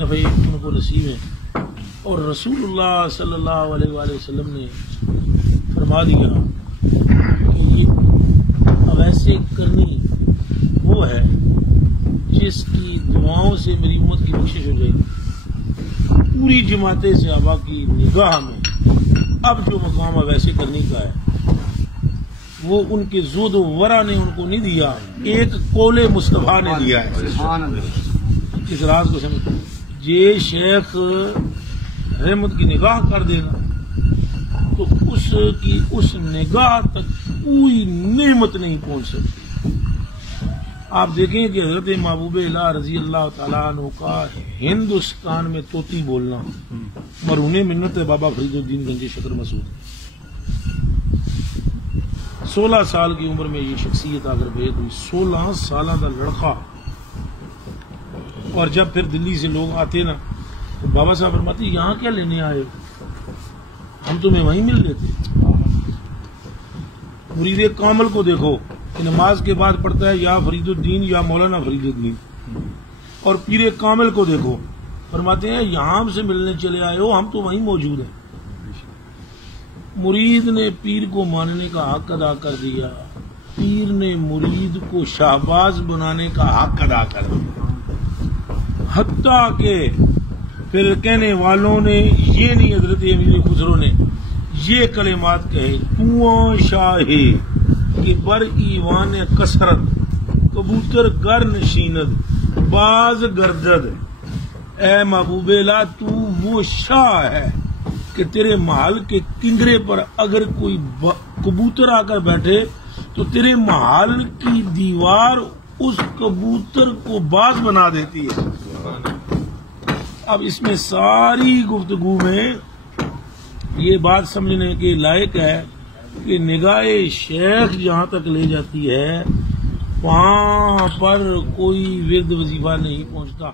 دفعے ان کو نصیب ہیں، اور رسول اللہ صلی اللہ علیہ وآلہ وسلم نے فرما دیا کہ یہ ویسے کرنی وہ ہے جس کی دعاؤں سے میری امت کی بخشش ہو جائے گی۔ پوری جماعت صحابہ کی نگاہ میں اب جو مقام ویسے کرنے کا ہے وہ ان کے زہد و ورع نے ان کو نہیں دیا، ایک قول مصطفیٰ نے دیا ہے۔ اس راز کو سمجھ، یہ شیخ رحمت کی نگاہ کر دینا تو اس کی اس نگاہ تک کوئی نعمت نہیں پہنچ سکتی۔ آپ دیکھیں کہ حضرت محبوب الہ رضی اللہ تعالیٰ عنہ کا ہندوستان میں طوطی بولنا مرہون منت ہے بابا فرید الدین گنج شکر مسعود۔ 16 سال کی عمر میں یہ شخصیت آ کر بیت ہوئی، 16 سالہ کا لڑکا، اور جب پھر دلی سے لوگ آتے نا تو بابا صاحب فرماتے یہاں کیا لینے آئے ہو، ہم تمہیں وہیں مل لیتے۔ مرید کامل کو دیکھو کہ نماز کے بعد پڑھتا ہے یا فرید الدین یا مولانا فرید الدین، اور پیر کامل کو دیکھو فرماتے ہیں یہاں ہم سے ملنے چلے آئے ہو، ہم تو وہیں موجود ہیں۔ مرید نے پیر کو ماننے کا حق ادا کر دیا، پیر نے مرید کو شہباز بنانے کا حق ادا کر دیا، حتیٰ کہ پھر کہنے والوں نے یہ نہیں، حضرت امیر خسرو نے یہ کلمات کہے، تو شاہ کہ بر ایوان کثرت کبوتر گر نشیند باز گردد، اے محبوب الہ تو وہ شاہ ہے کہ تیرے محل کے کنگرے پر اگر کوئی کبوتر آ کر بیٹھے تو تیرے محل کی دیوار اس کبوتر کو باز بنا دیتی ہے۔ اب اس میں ساری گفتگو میں یہ بات سمجھنے کے لائق ہے کہ نگاہ شیخ جہاں تک لے جاتی ہے وہاں پر کوئی ورد وظیفہ نہیں پہنچتا۔